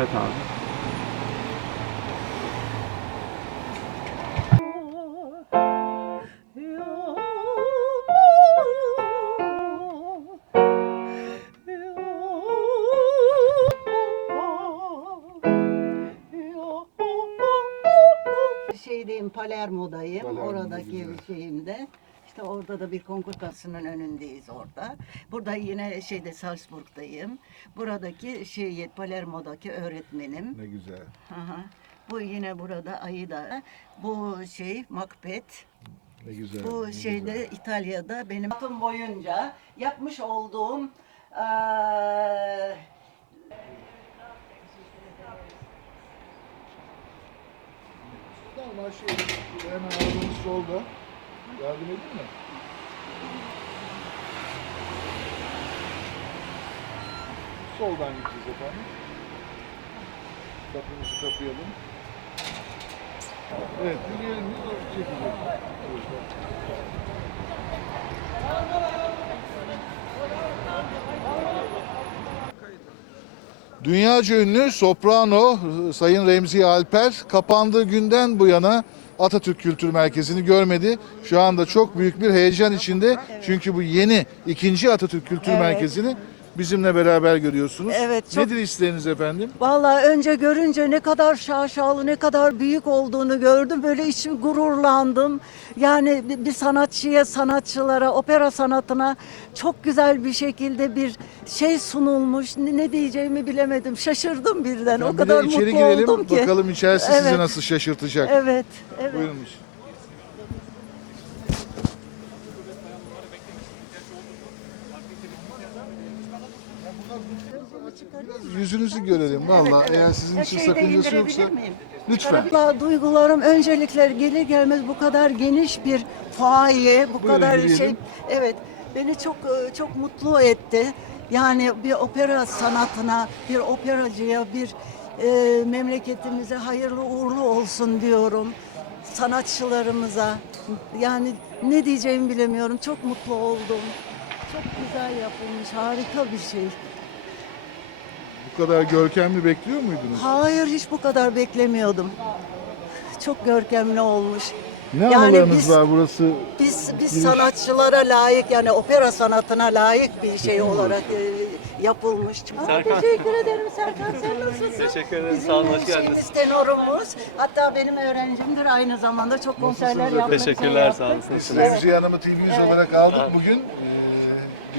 Evet abi. Şeydeyim, Palermo'dayım. Palermo, Oradaki güzel. şeyimde. İşte orada da bir konkur kasının önündeyiz orada. Burada yine şeyde Salzburg'dayım. Buradaki şey Palermo'daki öğretmenim. Ne güzel. Aha. Bu yine burada Aida. Bu şey Macbeth. Ne güzel. Bu ne şeyde güzel. İtalya'da benim hayatım boyunca yapmış olduğum eee Tamam şey hemen arabamız solda. Yardım edeyim mi? Soldan gideceğiz efendim. Kapımızı kapayalım. Evet, dinleyelim. O çekecek. Dünyaca ünlü soprano Sayın Remzi Alper kapandığı günden bu yana Atatürk Kültür Merkezi'ni görmedi. Şu anda çok büyük bir heyecan içinde. Çünkü bu yeni ikinci Atatürk Kültür. Merkezi'ni bizimle beraber görüyorsunuz. Evet, çok- Nedir isteğiniz efendim? Vallahi önce görünce ne kadar şaşalı, ne kadar büyük olduğunu gördüm. Böyle içim gururlandım. Yani bir- bir sanatçıya, sanatçılara, opera sanatına çok güzel bir şekilde bir şey sunulmuş. Ne, ne diyeceğimi bilemedim. Şaşırdım birden. o Bir de kadar içeri mutlu girelim oldum ki. bakalım içerisi sizi Evet. nasıl şaşırtacak. Evet, evet. Buyurunuz. Yüzünüzü görelim valla. Eğer sizin için sakıncası yoksa lütfen. Vallahi duygularım öncelikle gelir gelmez bu kadar geniş bir faiye, bu Buyurun, kadar yürüyelim. şey evet beni çok e, çok mutlu etti. Yani bir opera sanatına, bir operacıya, bir e, memleketimize hayırlı uğurlu olsun diyorum. Sanatçılarımıza. Yani ne diyeceğimi bilemiyorum. Çok mutlu oldum. Çok güzel yapılmış, harika bir şey. Bu kadar görkemli bekliyor muydunuz? Hayır hiç bu kadar beklemiyordum. Çok görkemli olmuş. Ne Yani anılarınız biz- var burası? Biz biz sanatçılara layık yani opera sanatına layık bir şey olarak e, yapılmış. Çok Serkan. teşekkür ederim Serkan sen nasılsın? Teşekkür ederim, Bizim sağ olun, hoş geldiniz. şeyimiz, tenorumuz. Hatta benim öğrencimdir aynı zamanda çok konserler yaptık. Teşekkürler, sağ olun. Evet. Hanım'ı TV olarak aldık bugün.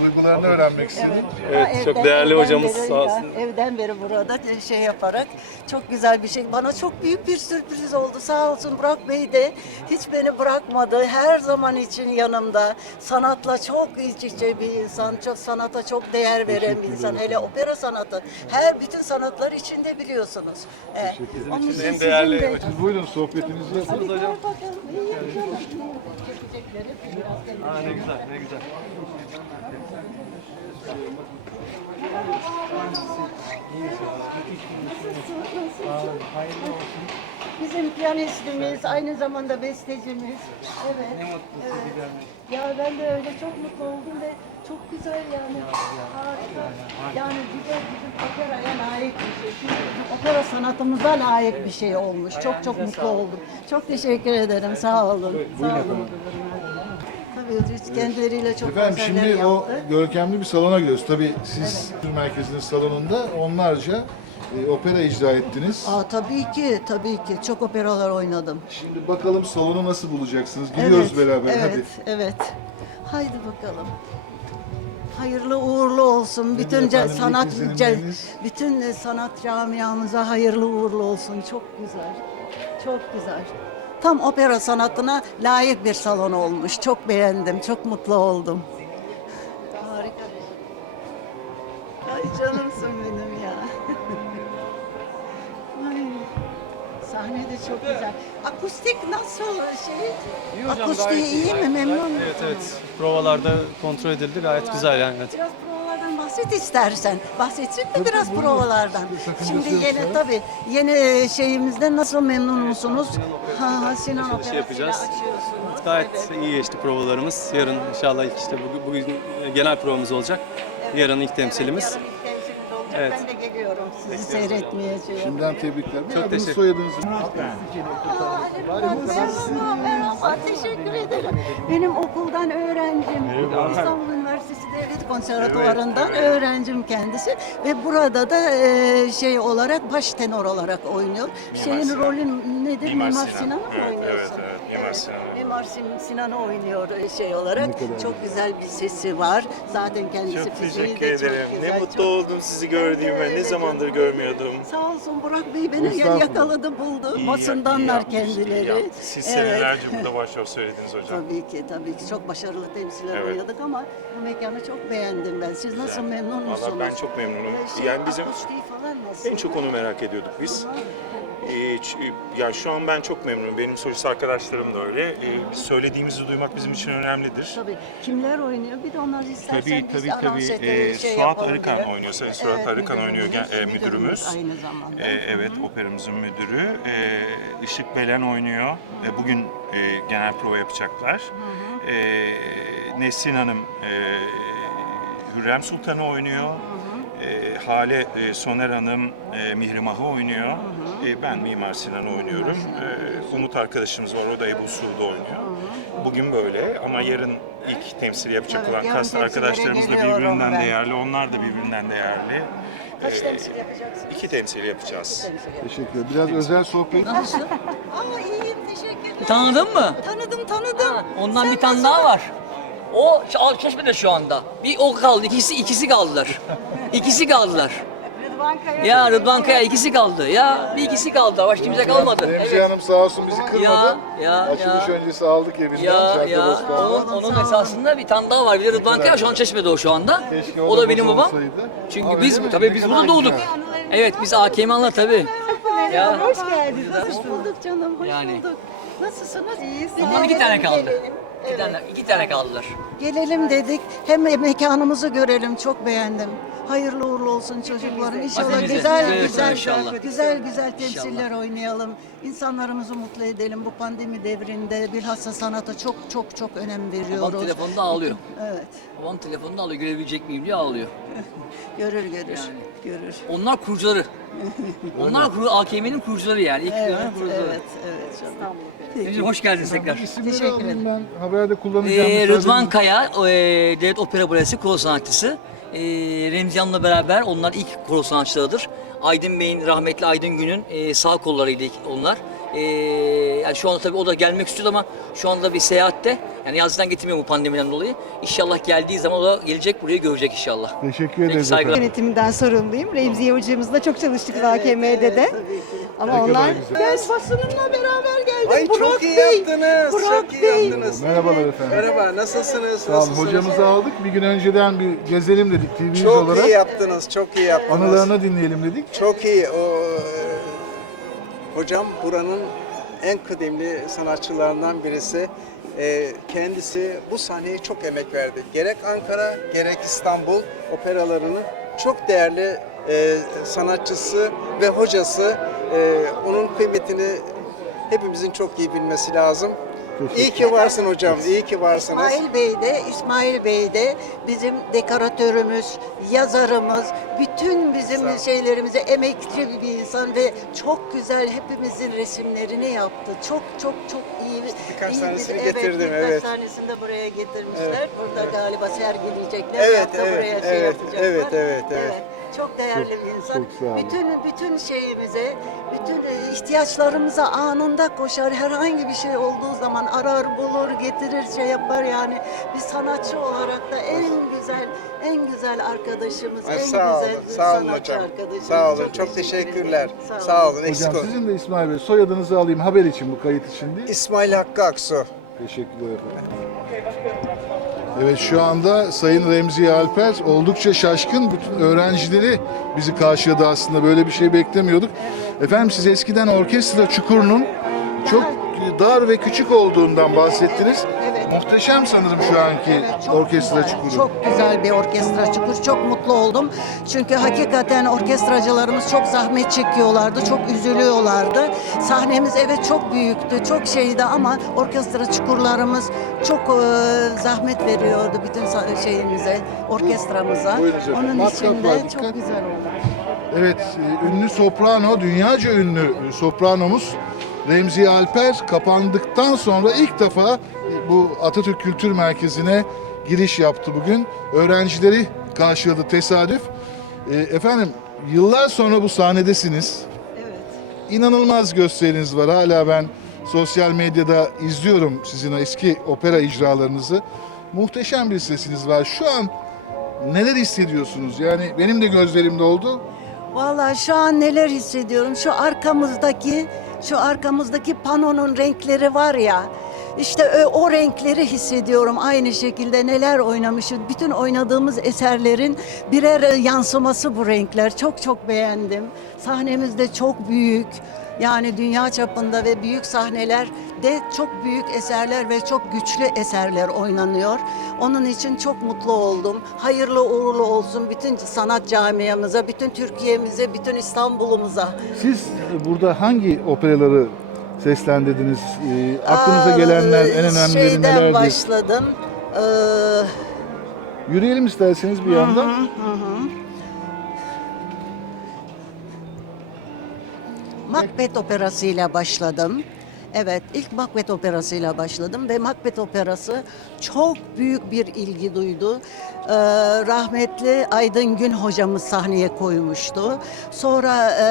Bu duygularını öğrenmek istedim. Evet, Ha, çok değerli hocamız, beri- sağ olsun. Evden beri burada şey yaparak çok güzel bir şey. Bana çok büyük bir sürpriz oldu. Sağ olsun Burak Bey de hiç beni bırakmadı. Her zaman için yanımda. Sanatla çok iç içe bir insan. Çok sanata çok değer veren bir insan. Hele opera sanatı. Her bütün sanatlar içinde biliyorsunuz. Ee, onun için en sizin değerli de- Siz buyurun sohbetinizi yapın. Hadi gel bakalım. Çekecekleri biraz Aa, ne güzel, ne güzel. Bizim piyanistimiz, aynı zamanda bestecimiz. Evet. evet. Ya ben de öyle çok mutlu oldum ve çok güzel yani. Harika. Yani güzel bizim operaya layık bir şey. Çünkü opera sanatımıza layık bir şey olmuş. Çok çok mutlu oldum. Çok teşekkür ederim. Sağ olun. Sağ olun. Biz kendileriyle çok Efendim konserler şimdi o görkemli bir salona gidiyoruz. Tabii siz kültür merkezinin salonunda onlarca e, opera icra ettiniz. Aa, tabii ki, tabii ki. Çok operalar oynadım. Şimdi bakalım salonu nasıl bulacaksınız? Gidiyoruz beraber evet, hadi. Evet, Haydi bakalım. Hayırlı uğurlu olsun. Bütün ce- efendim, sanat ilk ce- izlenimleriniz? bütün sanat camiamıza hayırlı uğurlu olsun. Çok güzel. Çok güzel. Tam opera sanatına layık bir salon olmuş. Çok beğendim. Çok mutlu oldum. Harika. Ay canımsın benim ya. Ay. Sahne de çok güzel. Akustik nasıl şey? İyi hocam, Akustiği gayet iyi. iyi mi? Memnun musun? Evet, evet. Provalarda kontrol edildi, gayet güzel yani. Biraz bahset istersen. Bahsetsin mi biraz provalardan? Şimdi yeni tabii yeni şeyimizde nasıl memnun musunuz? Ha, ha, Sinan Operası'yla yapacağız. açıyorsunuz. Gayet Evet. iyi geçti provalarımız. Yarın inşallah ilk işte bugün, bugün genel provamız olacak. Yarın ilk temsilimiz. Evet, yarın ilk temsilimiz Evet. ben de geliyorum sizi seyretmeye. Şey Şimdiden tebrikler. Adınız teşekkür- soyadınız. Merhaba, teşekkür ederim. Benim okuldan öğrencim. İstanbul Devlet Konservatuvarı'ndan öğrencim kendisi. Ve burada da e, şey olarak, baş tenor olarak oynuyor. Şeyin rolü nedir? Mimar, Mimar Sinan, Sinan. mı Evet, oynuyorsun? evet, evet. Mimar Sinan. Mimar Sin- Sinan'ı oynuyor şey olarak. Kadar Çok güzel bir sesi var. Zaten kendisi Çok fiziği teşekkür de çok ederim. güzel, Ne çok- mutlu oldum sizi gördüğüme. Ne Evet, zamandır çok- görmüyordum. Sağ olsun Burak Bey beni Estağfurullah. yakaladı buldu. İyi Basındanlar yapmış, iyi kendileri. yapmış. Siz Evet. senelerce burada başrol söylediniz hocam. Tabii ki tabii ki çok başarılı temsiller Evet. oynadık ama bu mekanı çok beğendim ben. Siz nasıl memnun musunuz? Valla ben çok memnunum. Ee, şey, Yani bizim falan nasıl? en çok onu merak ediyorduk biz. Ee, ç- ya şu an ben çok memnunum. Benim solist arkadaşlarım da öyle. Biz söylediğimizi duymak bizim için önemlidir. Tabii. Kimler oynuyor? Bir de onları istersen Tabii biz tabii anons tabii. Ee, şey Suat Arıkan diye. oynuyor. Sayın Suat Arıkan oynuyor gen- e, müdürümüz. Aynı zamanda. Ee, evet, operamızın müdürü. Ee, Işık Belen oynuyor. Ee, bugün e, genel prova yapacaklar. Ee, Nesrin Hanım e, Hürrem Sultan'ı oynuyor. Ee, Hale e, Soner Hanım e, Mihrimah'ı oynuyor. Ee, ben Mimar Sinan'ı oynuyorum. Ee, Umut arkadaşımız var, o da Ebu Suud'u oynuyor. Bugün böyle ama yarın ilk temsil yapacak Evet, olan yarın kast temsillere arkadaşlarımız da geliyorum birbirinden ben. değerli, onlar da birbirinden değerli. Kaç Ee, temsil yapacaksınız? İki temsil yapacağız. Teşekkür ederim. Biraz özel sohbet. Ama iyiyim teşekkür ederim. Tanıdın mı? Tanıdım tanıdım. Ondan Sen bir tane daha var. O Çeşme'de şu anda. Bir o kaldı. İkisi ikisi kaldılar. İkisi kaldılar. Rıdvan Kaya. Ya Rıdvan Kaya ikisi kaldı. Ya bir ikisi kaldı. Başka kimse kalmadı. Remzi Evet. Hanım sağ olsun bizi kırmadı. Ya, ya, Açılış ya. öncesi aldık evinden. Ya ya onun, onun esasında bir tane daha var. Bir de Rıdvan Kaya şu an Çeşme'de o şu anda. Keşke O da benim babam. olsaydı. Çünkü biz tabii biz burada doğduk. Evet biz AKM'anla tabii. Ya. Hoş geldiniz. Hoş bulduk canım. Hoş Yani. bulduk. Nasılsınız? İyiyiz. Ondan iki tane kaldı. İki tane, iki tane kaldılar. Gelelim dedik. Hem mekanımızı görelim. Çok beğendim. Hayırlı uğurlu olsun çocuklarım. İnşallah güzel Evet, güzel inşallah. güzel güzel temsiller oynayalım. İnsanlarımızı mutlu edelim. Bu pandemi devrinde bilhassa sanata çok çok çok önem veriyoruz. Babam telefonda ağlıyor. Evet. Babam telefonda ağlıyor. Görebilecek miyim diye ağlıyor. Görür görür. Görür. Onlar kurucuları. Onlar kuru, AKM'nin kurucuları yani. İlk Evet, kurucuları. evet, evet. canım. Remzi'cim hoş geldin tekrar. Teşekkür ederim. Ben haberde kullanacağım. Ee. Rıdvan Kaya, e, Devlet Opera Balesi koro sanatçısı. Ee, Remzi Hanım'la beraber onlar ilk koro sanatçılarıdır. Aydın Bey'in, rahmetli Aydın Gün'ün e, sağ kollarıydı onlar. Ee, yani şu anda tabii o da gelmek istiyor ama şu anda bir seyahatte. Yani yazdan getirmiyor bu pandemiden dolayı. İnşallah geldiği zaman o da gelecek, burayı görecek inşallah. Teşekkür ederiz. saygılar. yönetiminden sorumluyum. Remziye hocamızla çok çalıştık AKM'de de. Ama Ne onlar. Ben basınımla beraber geldim. Ay Burak çok iyi Bey. yaptınız. Burak çok iyi Bey. yaptınız. Merhabalar efendim. Merhaba, nasılsınız? Sağ olun. Nasılsınız? Hocamızı aldık. Bir gün önceden bir gezelim dedik TV Çok olarak. iyi yaptınız, çok iyi yaptınız. Anılarını dinleyelim dedik. Çok iyi. O, e, hocam buranın en kıdemli sanatçılarından birisi. E, kendisi bu sahneye çok emek verdi. Gerek Ankara, gerek İstanbul operalarının çok değerli e, sanatçısı ve hocası. E, onun kıymetini hepimizin çok iyi bilmesi lazım. İyi ki varsın hocam, iyi ki varsınız. İsmail Bey de, İsmail Bey de bizim dekoratörümüz, yazarımız, bütün bizim şeylerimize emekçi bir insan ve çok güzel hepimizin resimlerini yaptı. Çok çok çok iyi. birkaç iyi tanesini bir- getirdim, birkaç evet. tanesini de buraya getirmişler. Burada galiba sergileyecekler. Evet, da evet, buraya şey evet, yapacaklar. evet, evet, evet. Çok değerli bir insan. çok sağ olun. bütün bütün şeyimize, bütün e, ihtiyaçlarımıza anında koşar. Herhangi bir şey olduğu zaman arar, bulur, getirir, şey yapar yani. Bir sanatçı olarak da en güzel, en güzel arkadaşımız, Ay, en sağ olun, güzel sağ olun sanatçı hocam. arkadaşımız. Sağ olun, çok, teşekkür teşekkürler. Sağ olun, eksik Hocam olun. sizin de İsmail Bey soyadınızı alayım haber için bu kayıt için değil. İsmail Hakkı Aksu. Teşekkürler efendim. Evet şu anda Sayın Remzi Alper oldukça şaşkın. Bütün öğrencileri bizi karşıladı aslında. Böyle bir şey beklemiyorduk. Efendim siz eskiden orkestra Çukur'un çok dar ve küçük olduğundan bahsettiniz. Muhteşem sanırım şu anki Evet, çok orkestra güzel, çukuru. Çok güzel bir orkestra çukuru. Çok mutlu oldum. Çünkü hakikaten orkestracılarımız çok zahmet çekiyorlardı. Çok üzülüyorlardı. Sahnemiz evet çok büyüktü. Çok şeydi ama orkestra çukurlarımız çok e, zahmet veriyordu bütün şeyimize, orkestramıza. Onun Matkap için de dikkat. çok güzel oldu. Evet, e, ünlü soprano, dünyaca ünlü e, sopranomuz Remziye Alper kapandıktan sonra ilk defa bu Atatürk Kültür Merkezi'ne giriş yaptı bugün. Öğrencileri karşıladı tesadüf. E, Efendim, yıllar sonra bu sahnedesiniz. Evet. İnanılmaz gösteriniz var. Hala ben sosyal medyada izliyorum sizin eski opera icralarınızı. Muhteşem bir sesiniz var. Şu an neler hissediyorsunuz? Yani benim de gözlerimde oldu. Vallahi şu an neler hissediyorum. Şu arkamızdaki, şu arkamızdaki panonun renkleri var ya. İşte ö- o renkleri hissediyorum aynı şekilde neler oynamışız. Bütün oynadığımız eserlerin birer e, yansıması bu renkler. Çok çok beğendim. Sahnemiz de çok büyük. Yani dünya çapında ve büyük sahneler de çok büyük eserler ve çok güçlü eserler oynanıyor. Onun için çok mutlu oldum. Hayırlı uğurlu olsun bütün sanat camiamıza, bütün Türkiye'mize, bütün İstanbul'umuza. Siz e, burada hangi operaları seslendirdiniz? E, aklınıza Aa, gelenler, en önemlileri Şeyden nelerdi? başladım. Ee, Yürüyelim isterseniz bir yandan. Macbeth operasıyla başladım. Evet, ilk Macbeth operasıyla başladım ve Macbeth operası çok büyük bir ilgi duydu. Ee, rahmetli Aydın Gün hocamız sahneye koymuştu. Sonra e,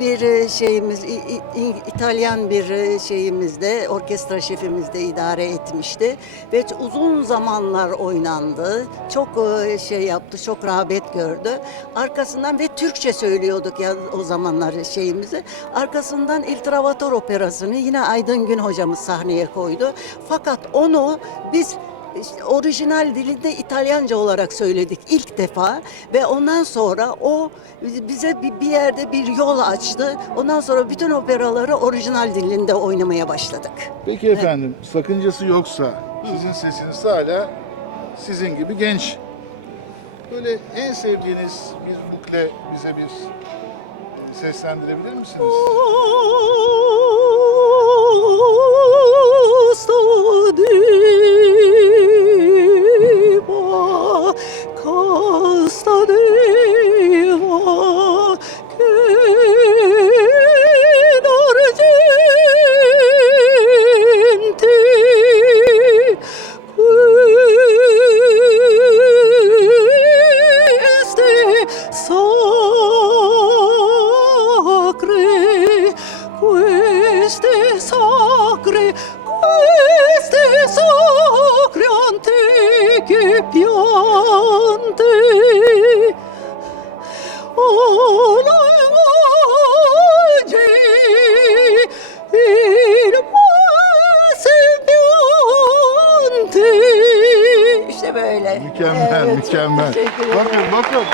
bir şeyimiz, İ- İ- İtalyan bir şeyimiz de, orkestra şefimiz de idare etmişti. Ve uzun zamanlar oynandı. Çok e, şey yaptı, çok rağbet gördü. Arkasından ve Türkçe söylüyorduk ya o zamanlar şeyimizi. Arkasından Il Trovatore operasını yine Aydın Gün hocamız sahneye koydu. Fakat onu biz işte orijinal dilinde İtalyanca olarak söyledik ilk defa ve ondan sonra o bize bir, yerde bir yol açtı. Ondan sonra bütün operaları orijinal dilinde oynamaya başladık. Peki efendim, sakıncası yoksa sizin sesiniz hala sizin gibi genç. Böyle en sevdiğiniz bir bukle bize bir e, seslendirebilir misiniz? Mükemmel. Bakın, bakın.